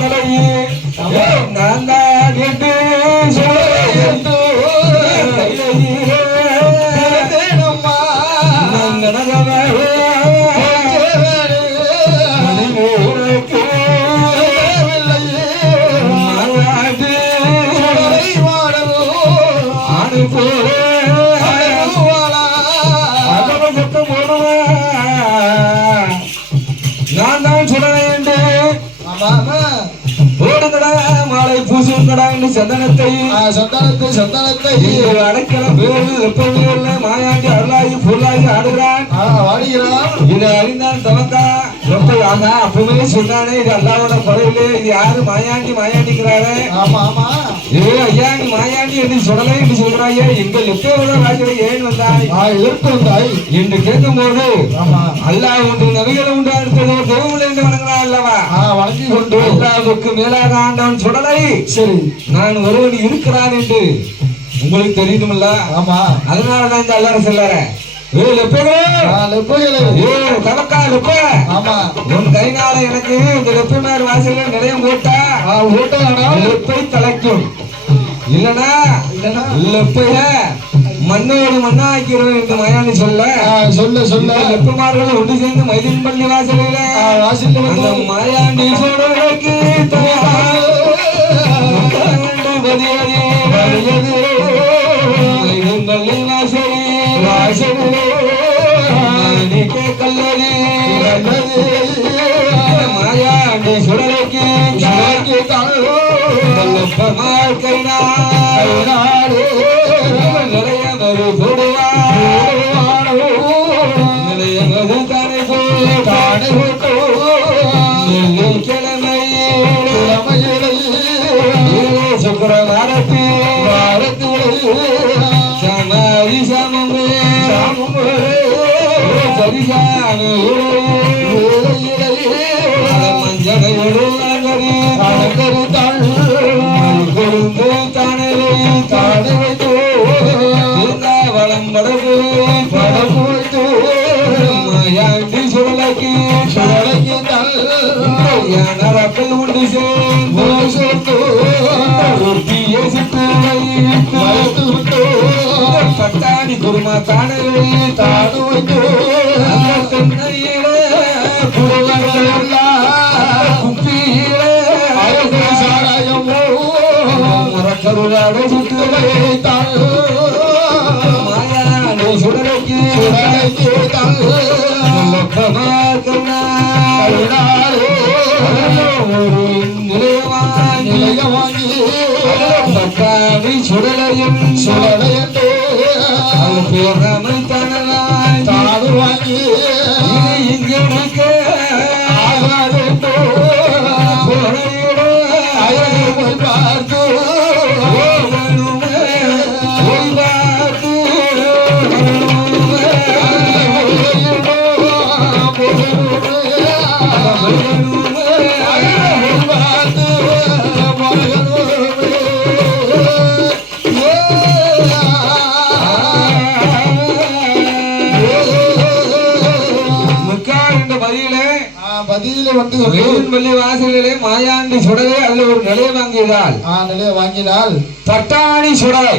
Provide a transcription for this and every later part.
சுடலையே நான் தான் என்று சுடலையோ நான் தான் சுடலை ஓடுங்கடா மாலை பூசுங்கடா என்று சந்தனத்தை அடைக்கலம் எப்பவுமே மாயாண்டி அருளாகி பொருளாகி ஆடுகிறான் இதை அறிந்தான் தமக்கா ரொம்ப ஆகா அப்பவே சொன்னானே இது அல்லாவோட படையிலே இது யாரு மாயாண்டிங்கிறாரு ஏ ஐயா நீ மாயாண்டி என்று சொல்லலை என்று சொல்றாயே எங்கள் எப்போது ராஜரை ஏன் வந்தாய் என்று கேட்கும் போது அல்லாஹ் உண்டு நபிகள் உண்டு அடுத்தது தெய்வம் என்று வணங்குறான் அல்லவா வணங்கி கொண்டு அல்லாஹ்வுக்கு மேலாக ஆண்டவன் சுடலை சரி நான் ஒருவன் இருக்கிறான் என்று உங்களுக்கு தெரியுதுமில்ல அதனாலதான் இந்த எல்லாரும் சொல்லாரு உன் கைனால எனக்கு இந்த லெப்பமார் வாசல்ல நிலையம் போட்டா லெப்பை தலைக்கும் இல்லனா லெப்பைய மண்ணோடு மண்ணாக்கிறோம் என்று மயானி சொல்ல லெப்பமார்கள் ஒன்று சேர்ந்து மயிலின் பள்ளி வாசலில் மாயாண்டி சொல்றதுக்கு மாயாண்டி சுடலைக்கு நிலையமது போடுவார் நிலையமது தானே கிழமை சுக்கரவாரத்தி சமாதி சமமே சரிசாமி மஞ்சளையோடு கொழுந்து தானே வளம் படகு மாயாண்டி சுடலைக்கு நரப்பை உண்டு பட்டாணி குருமா தானே குப்பியிலே மரக்கருளாடை மாயாண்டி சுடலைக்கு நிலையவாங்கி பட்டாணி சுடலையும் பேரமை தனலாய் தாடு வாங்கி இங்கே பார்த்து வாசலிலே மாயாண்டி சுடலை அதுல ஒரு நிலைய வாங்கியதால் பட்டாணி சுடலை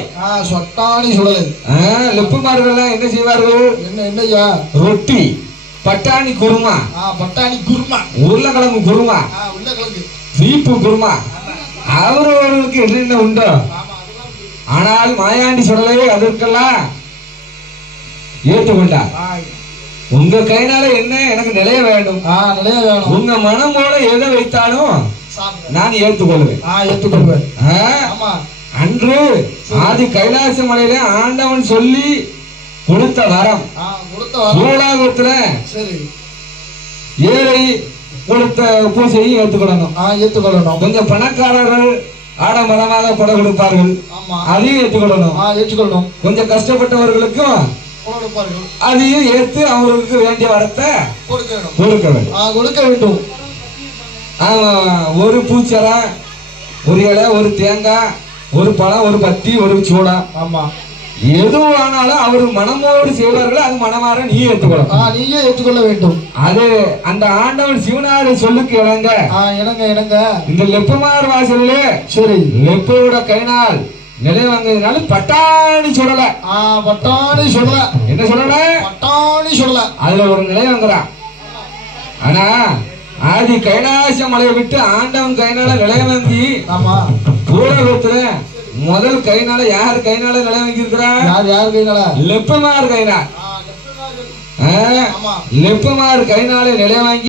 லெப்புமார்கள் என்ன செய்வார்கள் என்னையா ரொட்டி பட்டாணி குருமா உருளைக்கிழங்கு குருமா சீப்பு குருமா அவரவர்களுக்கு என்னென்ன உண்டோ ஆனால் மாயாண்டி சுடலை அதற்கெல்லாம் ஏற்றுக்கொண்டார் உங்க கைனால என்ன எனக்கு நிலைய வேண்டும் உங்க மனம் போல எதை வைத்தாலும் நான் ஏற்றுக்கொள்வேன் அன்று ஆதி கைலாச மலையில ஆண்டவன் சொல்லி கொடுத்த வரம் சூழாகுத்துல ஏழை கொடுத்த பூசையும் ஏற்றுக்கொள்ளணும் கொஞ்சம் பணக்காரர்கள் ஆடம்பரமாக கொடை கொடுப்பார்கள் அதையும் ஏற்றுக்கொள்ளணும் கொஞ்சம் கஷ்டப்பட்டவர்களுக்கும் அதையும் ஏற்று அவர்களுக்கு வேண்டிய வரத்தை கொடுக்க வேண்டும் ஒரு பூச்சரை ஒரு இலை ஒரு தேங்காய் ஒரு பழம் ஒரு பத்தி ஒரு சூடா எதுவானாலும் அவர் மனமோடு செய்வார்கள், அது மனமாற நீ ஏற்றுக்கொள்ள. நீயே ஏற்றுக்கொள்ள வேண்டும். அது அந்த ஆண்டவன் சிவனாரை சொல்லுக்கு இணங்க இணங்க இந்த லெப்பமார் வாசலே சரி லெப்போட கைனால் நிலை வாங்கினாலும் பட்டாணி சொல்லல. பட்டாணி சொல்லல. என்ன சொல்லல? பட்டாணி சொல்லல. அதுல ஒரு நிலை வாங்குறான். ஆனா ஆதி கைலாச மலையை விட்டு ஆண்டவன் கைனால நிலை வாங்கி பூலகத்துல முதல் கைனால யார் கைனால நிலை வாங்கி இருக்கிறான்? யார் கைனால? லெப்பமார் கைனால. லெப்பமார் கைனால நிலை வாங்கி